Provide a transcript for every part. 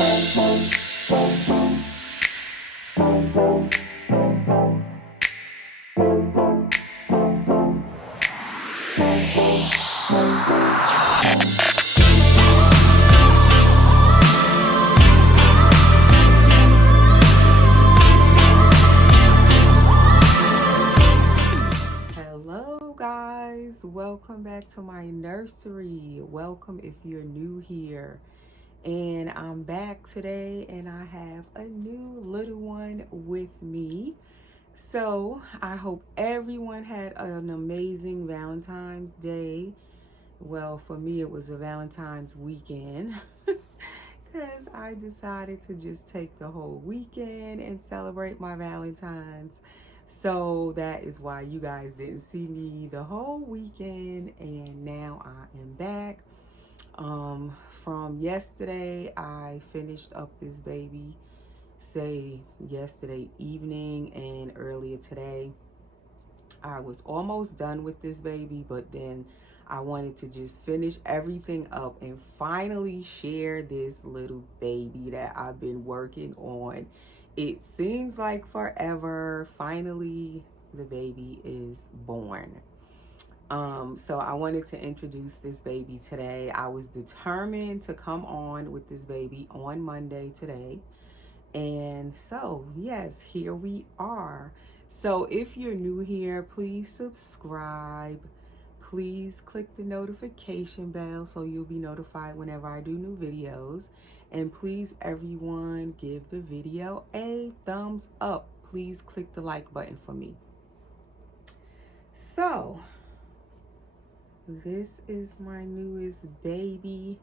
Hello guys, welcome back to my nursery. Welcome if you're new here. And I'm back today and I have a new little one with me. So I hope everyone had an amazing Valentine's Day. Well, for me it was a Valentine's weekend because I decided to just take the whole weekend and celebrate my Valentine's. So that is why you guys didn't see me the whole weekend, and now I am back. From yesterday, I finished up this baby, say yesterday evening and earlier today. I was almost done with this baby, but then I wanted to just finish everything up and finally share this little baby that I've been working on. It seems like forever. Finally, the baby is born. So I wanted to introduce this baby today. I was determined to come on with this baby on Monday today. And so, yes, here we are. So if you're new here, please subscribe. Please click the notification bell so you'll be notified whenever I do new videos. And please, everyone, give the video a thumbs up. Please click the like button for me. So, this is my newest baby.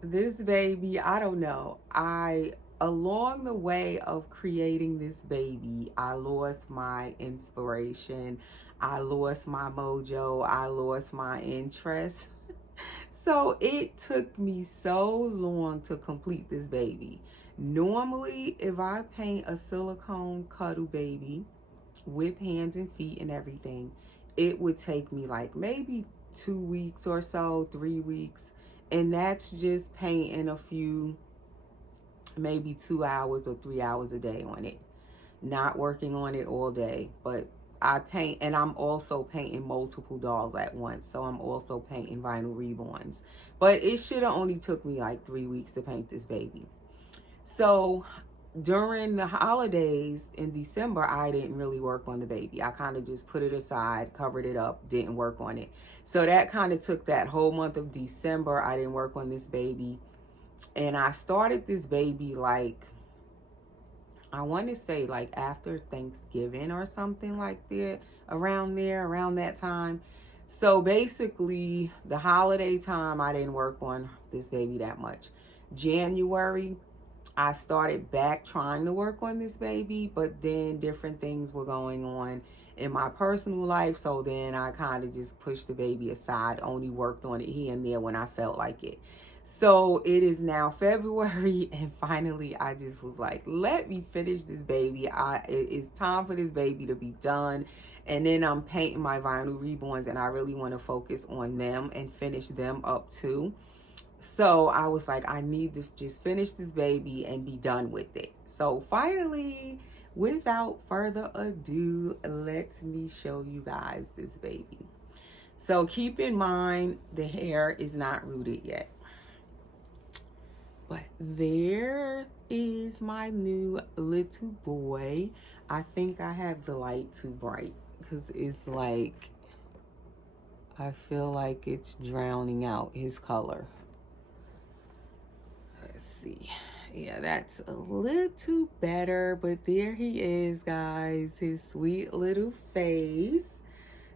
This baby, I don't know. Along the way of creating this baby, I lost my inspiration. I lost my mojo. I lost my interest. So it took me so long to complete this baby. Normally, if I paint a silicone Cuddle baby with hands and feet and everything, it would take me like maybe 2 weeks or so, 3 weeks. And that's just painting a few, maybe 2 hours or 3 hours a day on it. Not working on it all day, but I paint, and I'm also painting multiple dolls at once. So I'm also painting vinyl reborns. But it should have only took me like 3 weeks to paint this baby. So during the holidays in December, I didn't really work on the baby. I kind of just put it aside, covered it up, didn't work on it. So that kind of took that whole month of December. I didn't work on this baby. And I started this baby like, I want to say like after Thanksgiving or something like that, around that time. So basically the holiday time, I didn't work on this baby that much. January, I started back trying to work on this baby, but then different things were going on in my personal life. So then I kind of just pushed the baby aside, only worked on it here and there when I felt like it. So it is now February, and finally I just was like, let me finish this baby. It's time for this baby to be done. And then I'm painting my vinyl reborns, and I really want to focus on them and finish them up too. So I was like, I need to just finish this baby and be done with it. So finally, without further ado, let me show you guys this baby. So keep in mind, the hair is not rooted yet. But there is my new little boy. I think I have the light too bright because it's like, I feel like it's drowning out his color. Let's see. Yeah, that's a little better, but there he is, guys, his sweet little face.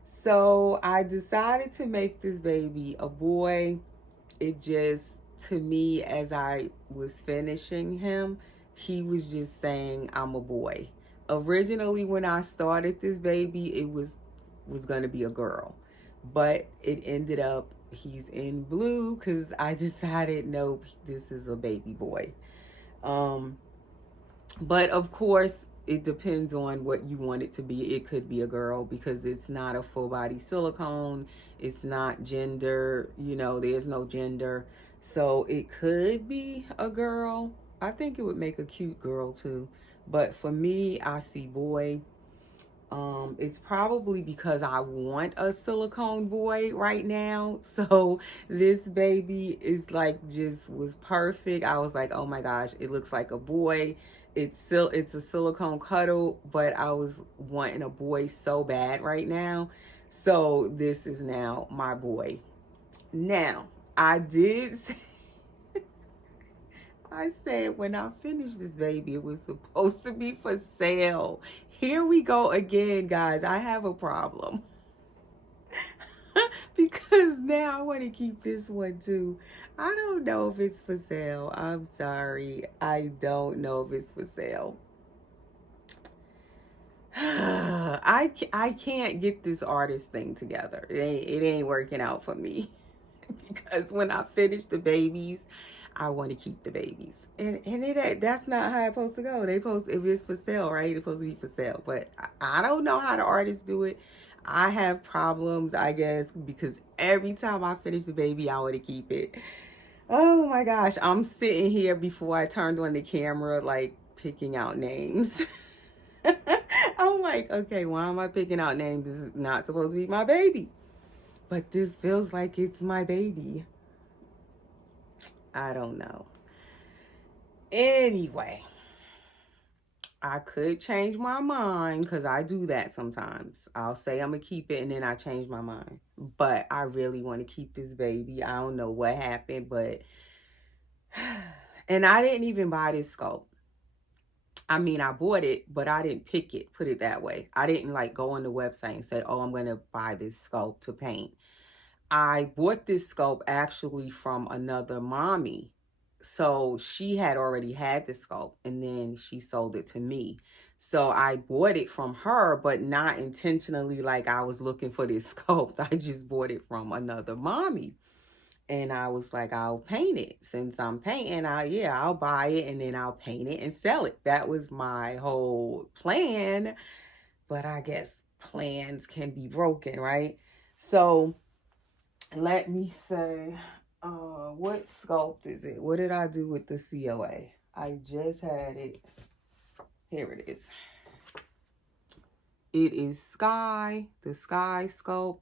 So I decided to make this baby a boy. It just, to me, as I was finishing him, he was just saying, I'm a boy. Originally, when I started this baby, it was going to be a girl. But it ended up, he's in blue because I decided, nope, this is a baby boy. But of course, it depends on what you want it to be. It could be a girl because it's not a full body silicone. It's not gender, you know, there's no gender. So it could be a girl. I think it would make a cute girl too. But for me, I see boy. It's probably because I want a silicone boy right now. So this baby is like just was perfect. I was like, oh my gosh, it looks like a boy. It's a silicone cuddle, but I was wanting a boy so bad right now. So this is now my boy. Now, I did say, I said when I finished this baby, it was supposed to be for sale. Here we go again, guys. I have a problem because now I want to keep this one too. I don't know if it's for sale. I'm sorry. I don't know if it's for sale. I can't get this artist thing together. It ain't working out for me. Because when I finish the babies, I want to keep the babies, and that's not how it's supposed to go. They post if it's for sale, right? It's supposed to be for sale, but I don't know how the artists do it. I have problems, I guess, because every time I finish the baby, I want to keep it. Oh my gosh, I'm sitting here before I turned on the camera, like picking out names. I'm like, okay, why am I picking out names? This is not supposed to be my baby, but this feels like it's my baby. I don't know. Anyway, I could change my mind because I do that sometimes. I'll say I'm going to keep it and then I change my mind. But I really want to keep this baby. I don't know what happened, but. And I didn't even buy this sculpt. I mean, I bought it, but I didn't pick it, put it that way. I didn't like go on the website and say, oh, I'm going to buy this sculpt to paint. I bought this sculpt actually from another mommy. So she had already had the sculpt and then she sold it to me. So I bought it from her, but not intentionally like I was looking for this sculpt. I just bought it from another mommy. And I was like, I'll paint it. Since I'm painting, I'll buy it and then I'll paint it and sell it. That was my whole plan. But I guess plans can be broken, right? So let me say, what sculpt is it? What did I do with the COA? I just had it. Here it is. It is the Sky Sculpt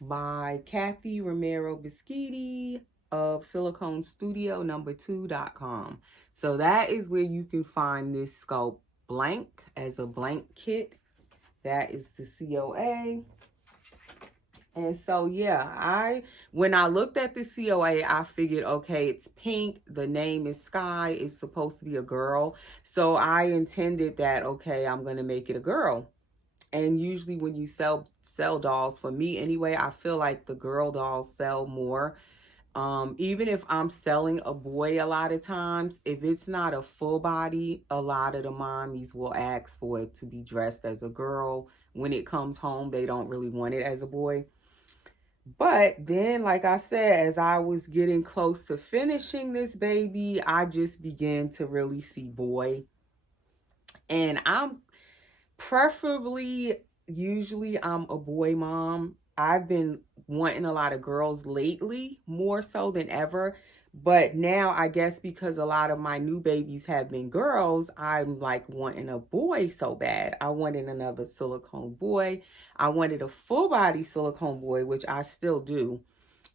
by Kathy Romero Biscotti of Silicone Studio number2.com. So that is where you can find this sculpt blank as a blank kit. That is the COA. And so, yeah, when I looked at the COA, I figured, okay, it's pink. The name is Sky. It's supposed to be a girl. So I intended that, okay, I'm going to make it a girl. And usually when you sell dolls, for me anyway, I feel like the girl dolls sell more. Even if I'm selling a boy a lot of times, if it's not a full body, a lot of the mommies will ask for it to be dressed as a girl. When it comes home, they don't really want it as a boy. But then, like I said, as I was getting close to finishing this baby, I just began to really see boy. And I'm usually I'm a boy mom. I've been wanting a lot of girls lately, more so than ever. But now I guess because a lot of my new babies have been girls, I'm like wanting a boy so bad. I wanted another silicone boy. I wanted a full body silicone boy, which I still do.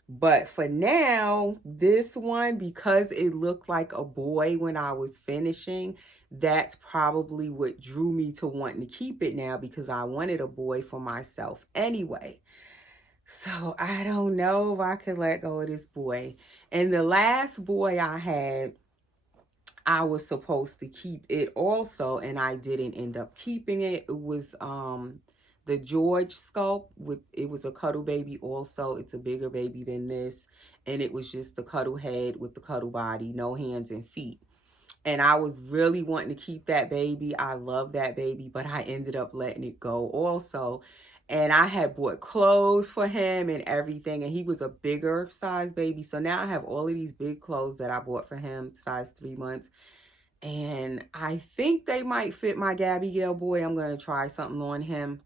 But for now, this one, because it looked like a boy when I was finishing, that's probably what drew me to wanting to keep it now, because I wanted a boy for myself anyway. So I don't know if I could let go of this boy. And the last boy I had, I was supposed to keep it also, and I didn't end up keeping it. It was the George sculpt. It was a cuddle baby also. It's a bigger baby than this, and it was just the cuddle head with the cuddle body, no hands and feet. And I was really wanting to keep that baby. I love that baby, but I ended up letting it go also. And I had bought clothes for him and everything, and he was a bigger size baby. So now I have all of these big clothes that I bought for him, size 3 months. And I think they might fit my Gabby Gale boy. I'm going to try something on him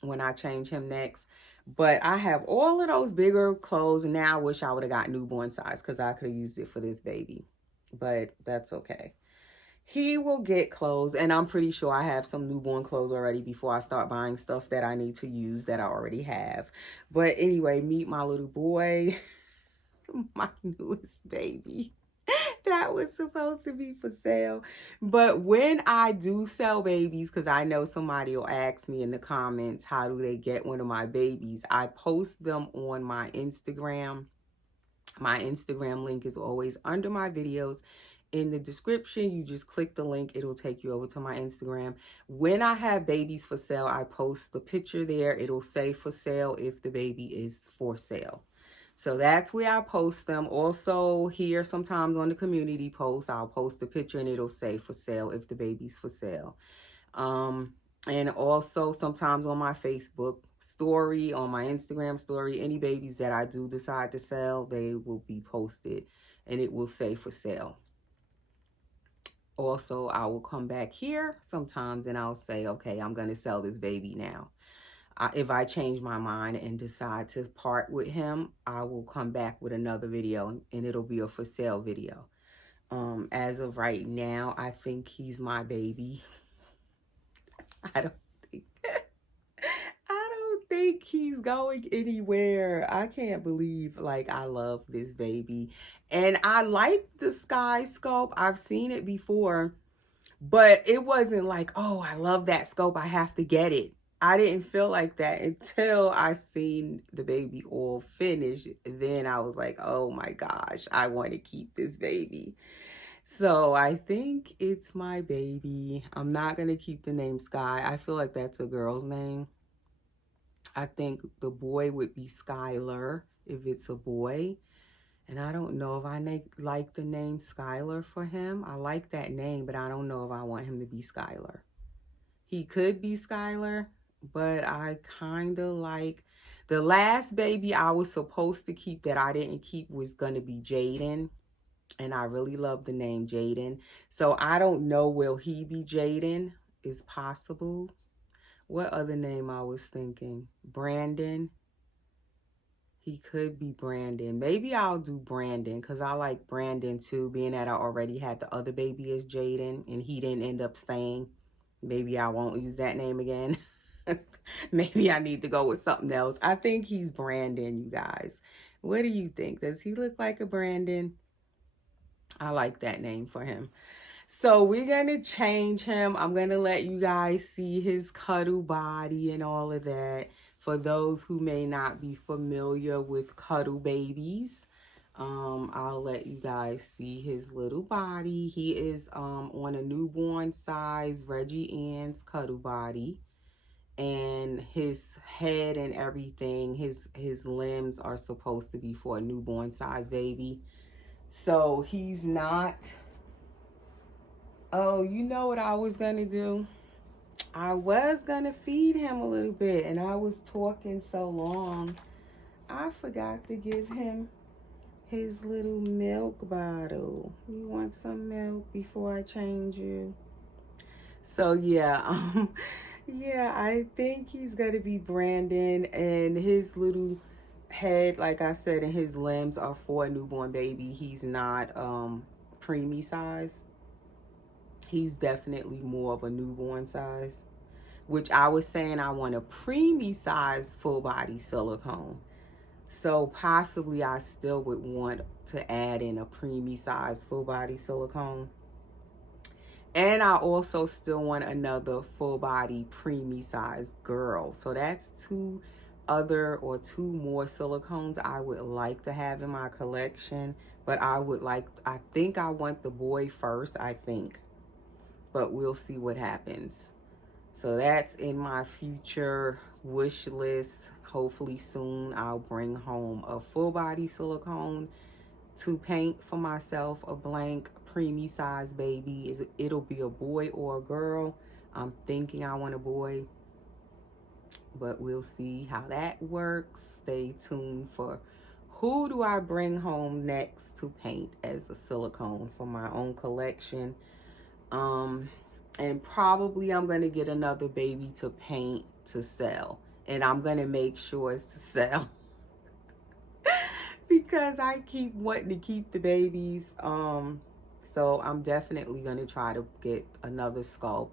when I change him next. But I have all of those bigger clothes. And now I wish I would have got newborn size because I could have used it for this baby. But that's okay. He will get clothes, and I'm pretty sure I have some newborn clothes already before I start buying stuff that I need to use that I already have. But anyway, meet my little boy, my newest baby. That was supposed to be for sale. But when I do sell babies, because I know somebody will ask me in the comments, how do they get one of my babies? I post them on my Instagram. My Instagram link is always under my videos. In the description, you just click the link. It'll take you over to my Instagram. When I have babies for sale, I post the picture there. It'll say for sale if the baby is for sale. So that's where I post them. Also here, sometimes on the community post, I'll post a picture and it'll say for sale if the baby's for sale. And also sometimes on my Facebook story, on my Instagram story, any babies that I do decide to sell, they will be posted and it will say for sale. Also, I will come back here sometimes and I'll say, okay, I'm going to sell this baby now. If I change my mind and decide to part with him, I will come back with another video and it'll be a for sale video. As of right now, I think he's my baby. I don't think I don't think he's going anywhere. I can't believe, like, I love this baby. And I like the Sky Sculpt. I've seen it before, but it wasn't like, oh, I love that scope, I have to get it. I didn't feel like that until I seen the baby all finished. Then I was like, oh my gosh, I want to keep this baby. So I think it's my baby. I'm not going to keep the name Sky. I feel like that's a girl's name. I think the boy would be Skylar if it's a boy. And I don't know if I like the name Skylar for him. I like that name, but I don't know if I want him to be Skylar. He could be Skylar, but I kind of like... The last baby I was supposed to keep that I didn't keep was going to be Jaden. And I really love the name Jaden. So I don't know, will he be Jaden? Is possible. What other name I was thinking? Brandon. He could be Brandon. Maybe I'll do Brandon because I like Brandon too, being that I already had the other baby as Jaden and he didn't end up staying. Maybe I won't use that name again. Maybe I need to go with something else. I think he's Brandon, you guys. What do you think? Does he look like a Brandon? I like that name for him. So we're going to change him. I'm going to let you guys see his cuddle body and all of that. For those who may not be familiar with cuddle babies, I'll let you guys see his little body. He is on a newborn size Reggie Ann's cuddle body. And his head and everything, his limbs are supposed to be for a newborn size baby. So he's not... Oh, you know what I was going to do? I was going to feed him a little bit, and I was talking so long. I forgot to give him his little milk bottle. You want some milk before I change you? So, yeah, yeah, I think he's going to be Brandon, and his little head, like I said, and his limbs are for a newborn baby. He's not preemie size. He's definitely more of a newborn size, which I was saying I want a preemie size full body silicone. So possibly I still would want to add in a preemie size full body silicone. And I also still want another full body preemie size girl. So that's two more silicones I would like to have in my collection. But I think I want the boy first, I think. But we'll see what happens. So that's in my future wish list. Hopefully soon I'll bring home a full body silicone to paint for myself, a blank preemie size baby. It'll be a boy or a girl. I'm thinking I want a boy, but we'll see how that works. Stay tuned for who do I bring home next to paint as a silicone for my own collection. And probably I'm going to get another baby to paint to sell. and I'm going to make sure it's to sell because I keep wanting to keep the babies. So I'm definitely going to try to get another sculpt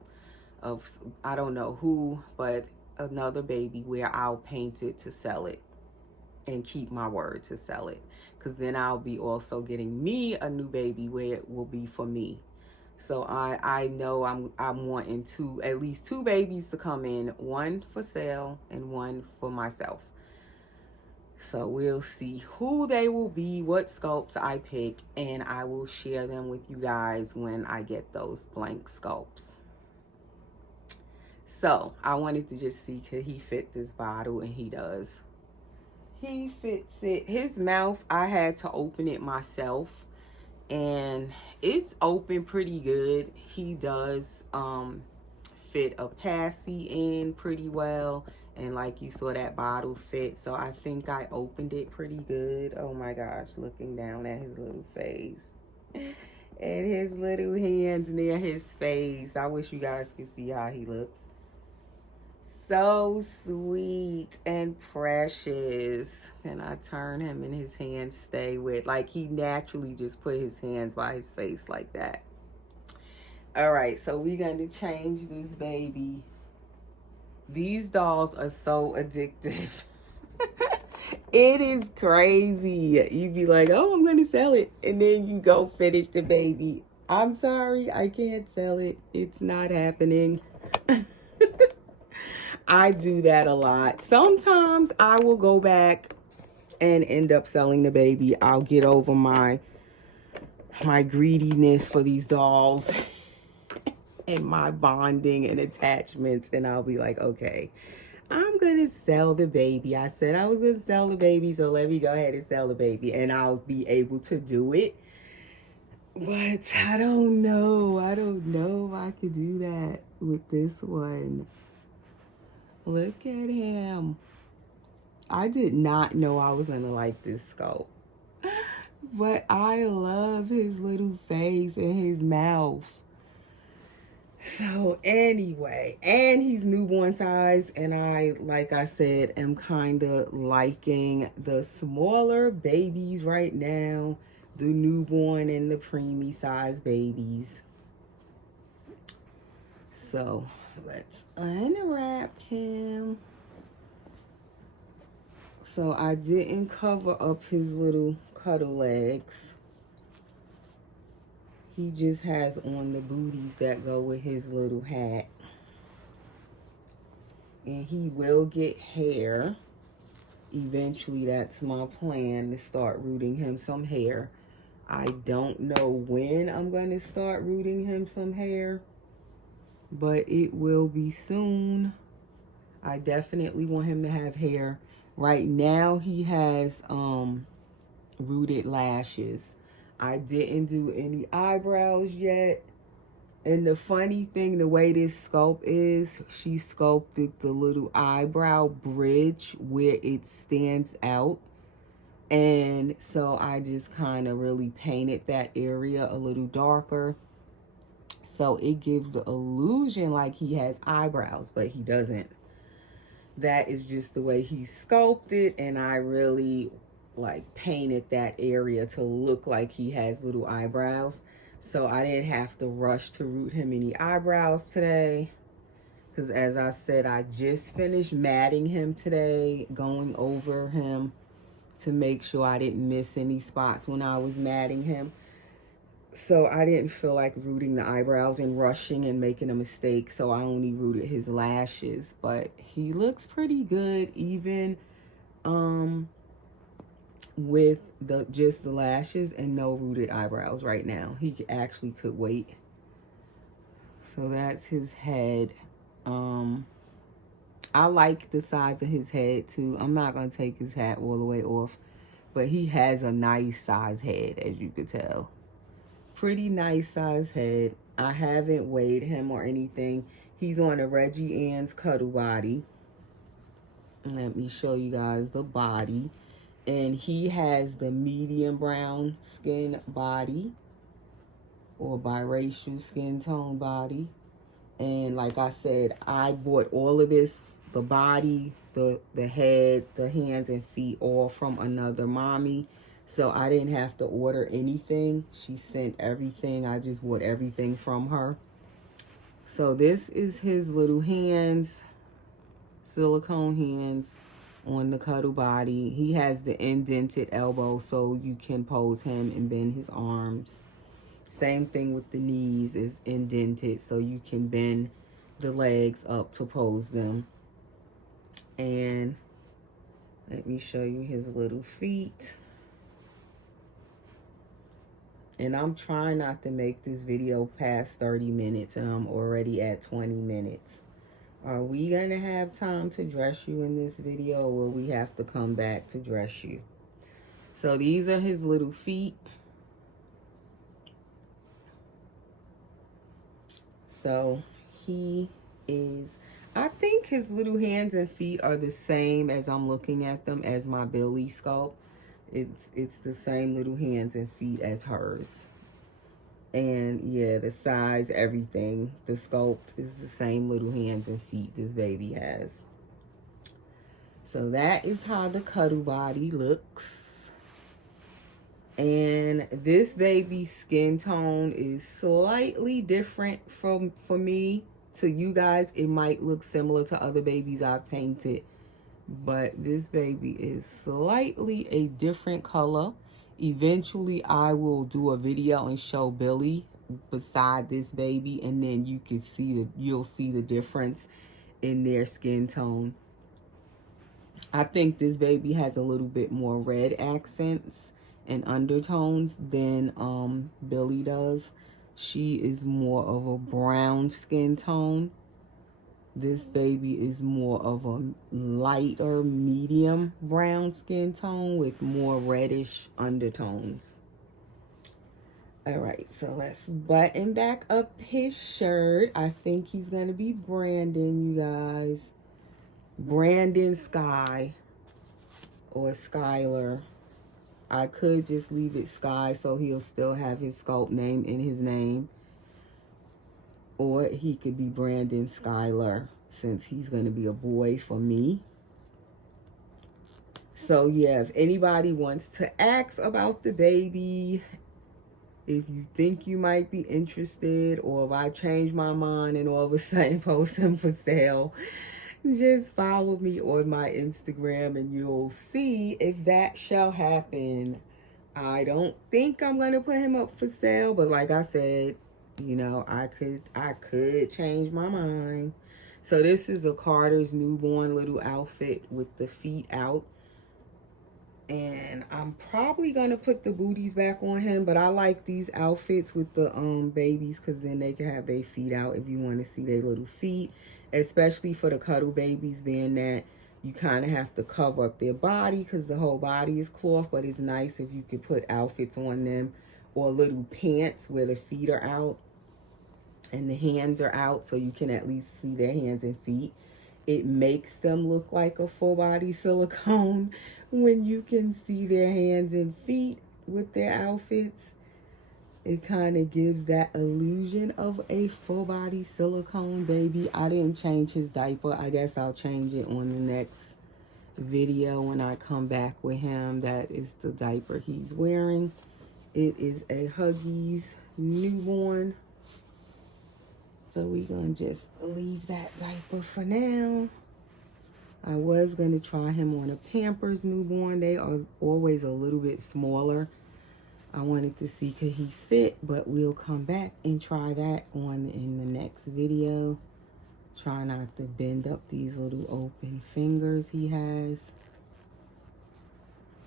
of, I don't know who, but another baby where I'll paint it to sell it and keep my word to sell it. Because then I'll be also getting me a new baby where it will be for me. So I know I'm wanting at least two babies to come in, one for sale and one for myself. So we'll see who they will be, what sculpts I pick, and I will share them with you guys when I get those blank sculpts. So I wanted to just see, could he fit this bottle? And he does. He fits it. His mouth, I had to open it myself, and it's open pretty good. He does fit a passy in pretty well, and like you saw, that bottle fit. So I think I opened it pretty good. Oh my gosh, looking down at his little face and his little hands near his face. I wish you guys could see how he looks. So sweet and precious. And I turn him and his hands stay with, like, he naturally just put his hands by his face like that. All right, so we're going to change this baby. These dolls are so addictive. It is crazy. You'd be like, oh, I'm going to sell it. And then you go finish the baby. I'm sorry, I can't sell it. It's not happening. I do that a lot. Sometimes I will go back and end up selling the baby. I'll get over my greediness for these dolls and my bonding and attachments, and I'll be like, okay, I'm gonna sell the baby. I said I was gonna sell the baby, so let me go ahead and sell the baby, and I'll be able to do it. But I don't know if I could do that with this one. Look at him. I did not know I was gonna like this sculpt, but I love his little face and his mouth. So anyway, and he's newborn size, and I, like I said, am kind of liking the smaller babies right now, the newborn and the preemie size babies. So let's unwrap him. So I didn't cover up his little cuddle legs. He just has on the booties that go with his little hat. And he will get hair. Eventually, that's my plan, to start rooting him some hair. I don't know when I'm going to start rooting him some hair, but it will be soon. I definitely want him to have hair. Right now, he has rooted lashes. I didn't do any eyebrows yet. And the funny thing, the way this sculpt is, she sculpted the little eyebrow bridge where it stands out. And so I just kind of really painted that area a little darker. So it gives the illusion like he has eyebrows, but he doesn't. That is just the way he's sculpted, and I really like painted that area to look like he has little eyebrows. So I didn't have to rush to root him any eyebrows today, because as I said, I just finished matting him today, going over him to make sure I didn't miss any spots when I was matting him. So I didn't feel like rooting the eyebrows and rushing and making a mistake. So I only rooted his lashes, but he looks pretty good even with just the lashes and no rooted eyebrows right now. He actually could wait. So that's his head. I like the size of his head too. I'm not going to take his hat all the way off, but he has a nice size head, as you could tell. Pretty nice size head. I haven't weighed him or anything. He's on a Reggie Ann's Cuddle body. Let me show you guys the body. And he has the medium brown skin body, or biracial skin tone body. And like I said, I bought all of this the body, the head, the hands and feet, all from another mommy. So I didn't have to order anything. She sent everything. I just bought everything from her. So this is his little hands, silicone hands on the Cuddle body. He has the indented elbow, so you can pose him and bend his arms. Same thing with the knees, is indented, so you can bend the legs up to pose them. And let me show you his little feet. And I'm trying not to make this video past 30 minutes, and I'm already at 20 minutes. Are we going to have time to dress you in this video, or will we have to come back to dress you? So these are his little feet. So he is, I think his little hands and feet are the same as I'm looking at them as my Billy sculpt. It's the same little hands and feet as hers. And yeah, the size, everything, the sculpt is the same little hands and feet this baby has. So that is how the Cuddle body looks. And this baby's skin tone is slightly different for me. To you guys, it might look similar to other babies I've painted, but this baby is slightly a different color. Eventually I will do a video and show Billy beside this baby, and then you can see you'll see the difference in their skin tone. I think this baby has a little bit more red accents and undertones than Billy does. She is more of a brown skin tone. This baby is more of a lighter medium brown skin tone with more reddish undertones. All right, so let's button back up his shirt. I think he's going to be Brandon, you guys. Brandon Sky or Skylar. I could just leave it Sky so he'll still have his sculpt name in his name. Or he could be Brandon Skylar, since he's going to be a boy for me. So yeah, if anybody wants to ask about the baby, if you think you might be interested, or if I change my mind and all of a sudden post him for sale, just follow me on my Instagram and you'll see if that shall happen. I don't think I'm going to put him up for sale, but like I said, you know, I could change my mind. So this is a Carter's newborn little outfit with the feet out. And I'm probably going to put the booties back on him, but I like these outfits with the babies, because then they can have their feet out if you want to see their little feet. Especially for the Cuddle babies, being that you kind of have to cover up their body because the whole body is cloth. But it's nice if you could put outfits on them, or little pants where the feet are out and the hands are out, so you can at least see their hands and feet. It makes them look like a full body silicone when you can see their hands and feet with their outfits. It kind of gives that illusion of a full body silicone baby. I didn't change his diaper. I guess I'll change it on the next video when I come back with him. That is the diaper he's wearing. It is a Huggies newborn. So we're going to just leave that diaper for now. I was going to try him on a Pampers newborn. They are always a little bit smaller. I wanted to see could he fit, but we'll come back and try that on in the next video. Try not to bend up these little open fingers he has.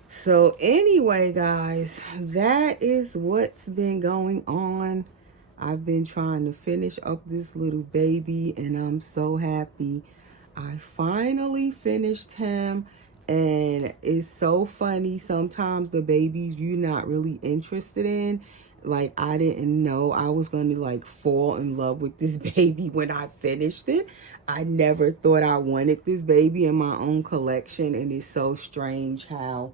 So anyway, guys, that is what's been going on. I've been trying to finish up this little baby, and I'm so happy I finally finished him. And it's so funny, sometimes the babies you're not really interested in, like I didn't know I was going to like fall in love with this baby when I finished it. I never thought I wanted this baby in my own collection, and it's so strange how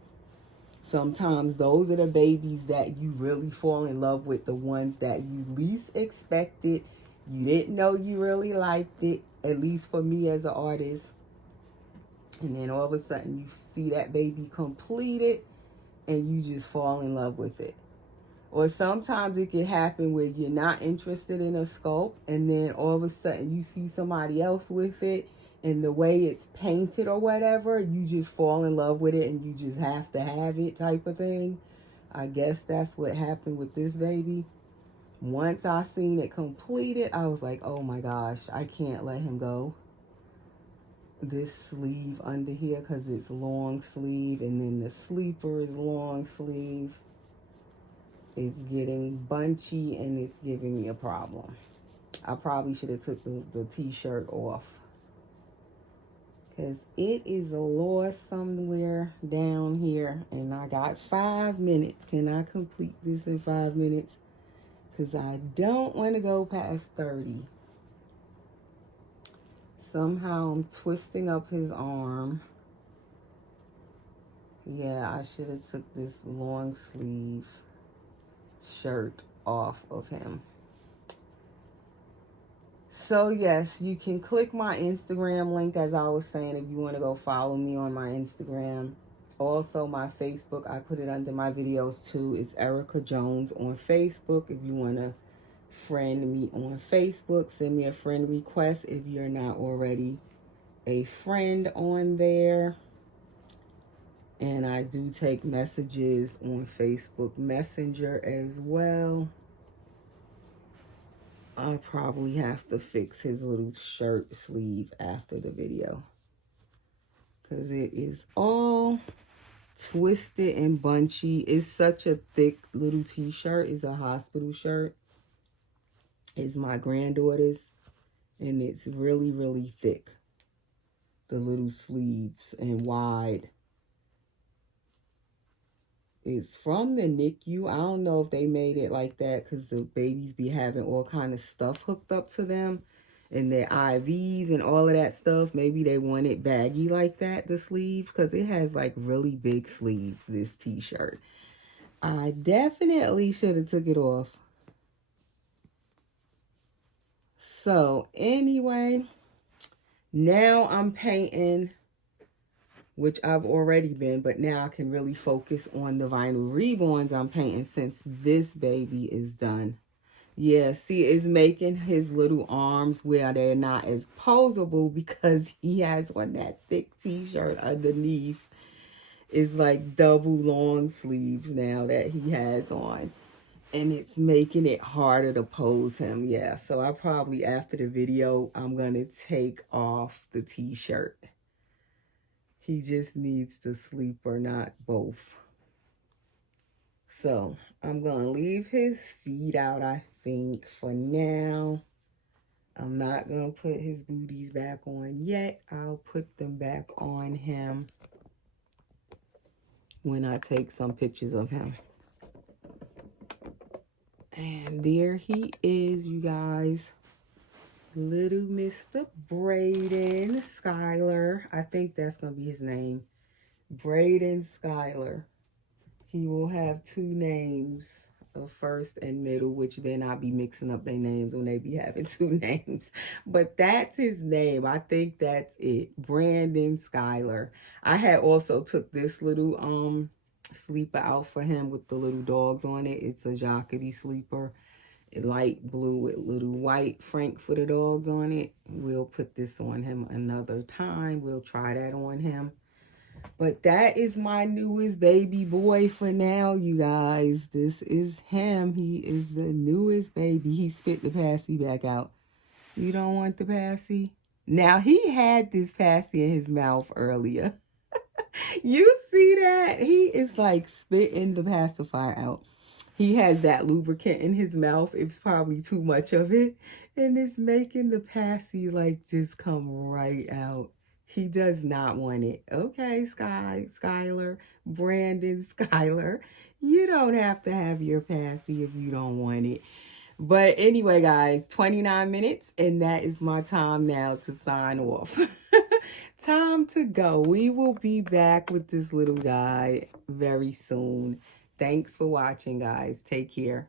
sometimes those are the babies that you really fall in love with, the ones that you least expected. You didn't know you really liked it, at least for me as an artist. And then all of a sudden you see that baby completed and you just fall in love with it. Or sometimes it can happen where you're not interested in a sculpt and then all of a sudden you see somebody else with it and the way it's painted or whatever, you just fall in love with it and you just have to have it type of thing. I guess that's what happened with this baby. Once I seen it completed, I was like, oh my gosh, I can't let him go. This sleeve under here, because it's long sleeve, and then the sleeper is long sleeve. It's getting bunchy and it's giving me a problem. I probably should have took the t-shirt off, because it is lost somewhere down here, and I got 5 minutes. Can I complete this in 5 minutes? Because I don't want to go past 30. Somehow I'm twisting up his arm. Yeah, I should have took this long sleeve shirt off of him. So yes, you can click my Instagram link, as I was saying, if you want to go follow me on my Instagram. Also my Facebook, I put it under my videos too. It's Erica Jones on Facebook. If you want to friend me on Facebook, send me a friend request if you're not already a friend on there. And I do take messages on Facebook Messenger as well. I'll probably have to fix his little shirt sleeve after the video, because it is all twisted and bunchy. It's such a thick little t-shirt. It's a hospital shirt. It's my granddaughter's, and it's really, really thick. The little sleeves and wide. It's from the NICU. I don't know if they made it like that because the babies be having all kind of stuff hooked up to them and their IVs and all of that stuff. Maybe they want it baggy like that, the sleeves, because it has like really big sleeves, this t-shirt. I definitely should have took it off. So anyway, now I'm painting, which I've already been, but now I can really focus on the vinyl reborns I'm painting since this baby is done. Yeah, see, it's making his little arms where they're not as posable because he has on that thick t-shirt underneath. It's like double long sleeves now that he has on. And it's making it harder to pose him. Yeah, so I probably, after the video, I'm going to take off the t-shirt. He just needs the sleeper, not both. So I'm going to leave his feet out, I think, for now. I'm not going to put his booties back on yet. I'll put them back on him when I take some pictures of him. And there he is, you guys. Little Mr. Braden Skylar. I think that's going to be his name. Braden Skylar. He will have 2 names, a first and middle, which then I'll be mixing up their names when they be having 2 names. But that's his name. I think that's it. Brandon Skylar. I had also took this little sleeper out for him with the little dogs on it. It's a Jockety sleeper. Light blue with little white Frankfurter dogs on it. We'll put this on him another time. We'll try that on him. But that is my newest baby boy for now, you guys. This is him. He is the newest baby. He spit the passy back out. You don't want the passy? Now, he had this passy in his mouth earlier. You see that? He is like spitting the pacifier out. He has that lubricant in his mouth. It's probably too much of it. And it's making the passy like just come right out. He does not want it. Okay, Skylar, Brandon Skylar. You don't have to have your passy if you don't want it. But anyway, guys, 29 minutes. And that is my time now to sign off. Time to go. We will be back with this little guy very soon. Thanks for watching, guys. Take care.